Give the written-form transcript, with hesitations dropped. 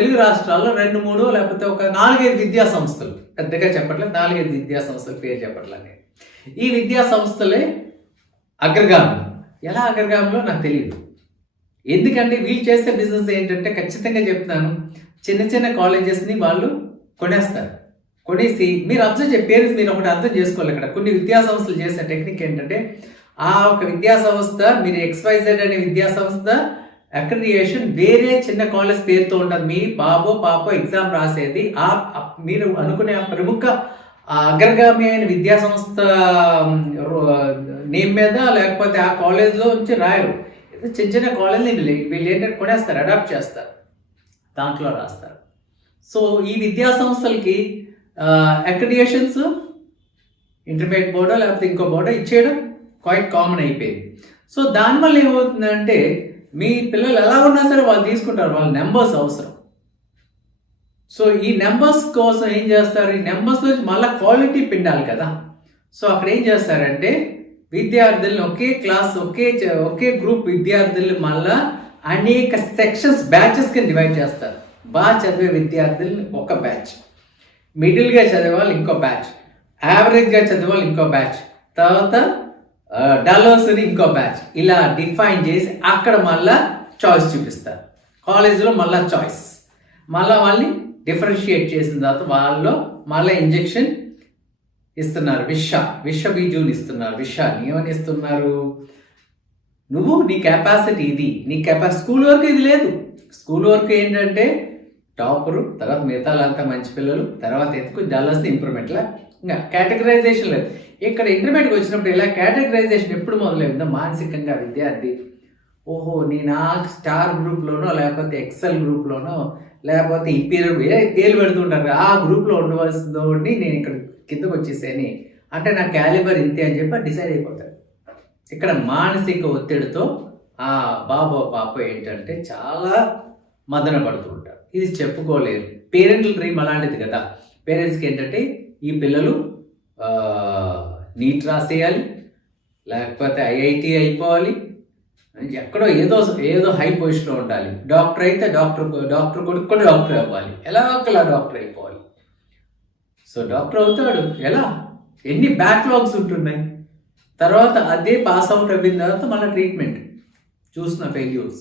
తెలుగు రాష్ట్రాల్లో 2-3 లేకపోతే ఒక 4-5 విద్యా సంస్థలు, పెద్దగా చెప్పట్లేదు, 4-5 విద్యా సంస్థల పేరు చెప్పట్లేదు. ఈ విద్యా సంస్థలే అగ్రగామి. ఎలా అగ్రగామిలో నాకు తెలియదు. ఎందుకంటే వీళ్ళు చేసే బిజినెస్ ఏంటంటే, ఖచ్చితంగా చెప్తున్నాను, చిన్న చిన్న కాలేజెస్ని వాళ్ళు కొనేస్తారు. కొనేసి మీరు అబ్జర్వ్ పేరు మీరు ఒకటి అర్థం చేసుకోవాలి. ఇక్కడ కొన్ని విద్యా సంస్థలు చేసే టెక్నిక్ ఏంటంటే, ఆ ఒక విద్యా సంస్థ, మీరు XYZ అనే విద్యా సంస్థ అక్రిడియేషన్ వేరే చిన్న కాలేజ్ పేరుతో ఉంటుంది. మీ బాబో పాపో ఎగ్జామ్ రాసేది మీరు అనుకునే ప్రముఖ అగ్రగామి అయిన విద్యా సంస్థ నేమ్ మీద, లేకపోతే ఆ కాలేజ్లో నుంచి రాయరు. చిన్న చిన్న కాలేజ్ని వీళ్ళు ఏంటంటే కొనేస్తారు, అడాప్ట్ చేస్తారు, దాంట్లో రాస్తారు. సో ఈ విద్యా సంస్థలకి అక్రిడియేషన్స్ ఇంటర్మీడియట్ బోర్డో లేకపోతే ఇంకో బోర్డో ఇచ్చేయడం క్వైట్ కామన్ అయిపోయింది. సో దానివల్ల ఏమవుతుందంటే, మీ పిల్లలు ఎలా ఉన్నా సరే వాళ్ళు తీసుకుంటారు, వాళ్ళ నెంబర్స్ అవసరం. సో ఈ నెంబర్స్ కోసం ఏం చేస్తారు, ఈ నెంబర్స్ నుంచి మళ్ళీ క్వాలిటీ పిండాలి కదా. సో అక్కడ ఏం చేస్తారంటే, విద్యార్థులను ఒకే క్లాస్, ఒకే గ్రూప్ విద్యార్థులు మళ్ళా అనేక సెక్షన్స్, బ్యాచెస్ కింద డివైడ్ చేస్తారు. బాగా చదివే విద్యార్థుల్ని ఒక బ్యాచ్, మిడిల్గా చదివే వాళ్ళు ఇంకో బ్యాచ్, యావరేజ్గా చదివే వాళ్ళు ఇంకో బ్యాచ్, తర్వాత డలోస్ని ఇంకో బ్యాచ్, ఇలా డిఫైన్ చేసి అక్కడ మళ్ళా చాయిస్ చూపిస్తారు. కాలేజీలో మళ్ళీ చాయిస్, మళ్ళీ వాళ్ళని డిఫరెన్షియేట్ చేసిన తర్వాత వాళ్ళలో మళ్ళీ ఇంజెక్షన్ ఇస్తున్నారు, విష బీజులు ఇస్తున్నారు. విషాన్ని ఏమని ఇస్తున్నారు, నువ్వు నీ కెపాసిటీ ఇది, నీ స్కూల్ వరకు ఇది లేదు. స్కూల్ వరకు ఏంటంటే టాపరు, తర్వాత మిగతాలంతా మంచి పిల్లలు, తర్వాత ఎత్తుకు డల్లర్స్ని ఇంప్రూవ్మెంట్లా, ఇంకా కేటగరైజేషన్ లేదు. ఇక్కడ ఇంటర్మీడియట్కి వచ్చినప్పుడు ఇలా కేటగరైజేషన్ ఎప్పుడు మొదలైందో, మానసికంగా విద్యార్థి ఓహో నేను ఆ స్టార్ గ్రూప్లోనో లేకపోతే ఎక్సెల్ గ్రూప్లోనో లేకపోతే ఈ పేరు పెడుతుంటారు, ఆ గ్రూప్లో ఉండవలసింది నేను ఇక్కడ కిందకు వచ్చేసేని అంటే నా క్యాలిబర్ ఇంతే అని చెప్పి డిసైడ్ అయిపోతారు. ఇక్కడ మానసిక ఒత్తిడితో ఆ బాబో పాప ఏంటంటే చాలా మదన పడుతూ ఉంటారు. ఇది చెప్పుకోలేరు. పేరెంట్ల డ్రీమ్ అలాంటిది కదా. పేరెంట్స్కి ఏంటంటే ఈ పిల్లలు నీట్ రాసేయాలి, లేకపోతే IIT అయిపోవాలి, ఎక్కడో ఏదో హై పొజిషన్లో ఉండాలి. డాక్టర్ అయితే డాక్టర్ కొడుకు కూడా డాక్టర్ అవ్వాలి, ఎలా ఒకలా డాక్టర్ అయిపోవాలి. సో డాక్టర్ అవుతాడు ఎలా, ఎన్ని బ్యాక్లాగ్స్ ఉంటున్నాయి. తర్వాత అదే పాస్ అవుట్ అయిన తర్వాత మన ట్రీట్మెంట్ చూసిన ఫెయిల్యూర్స్.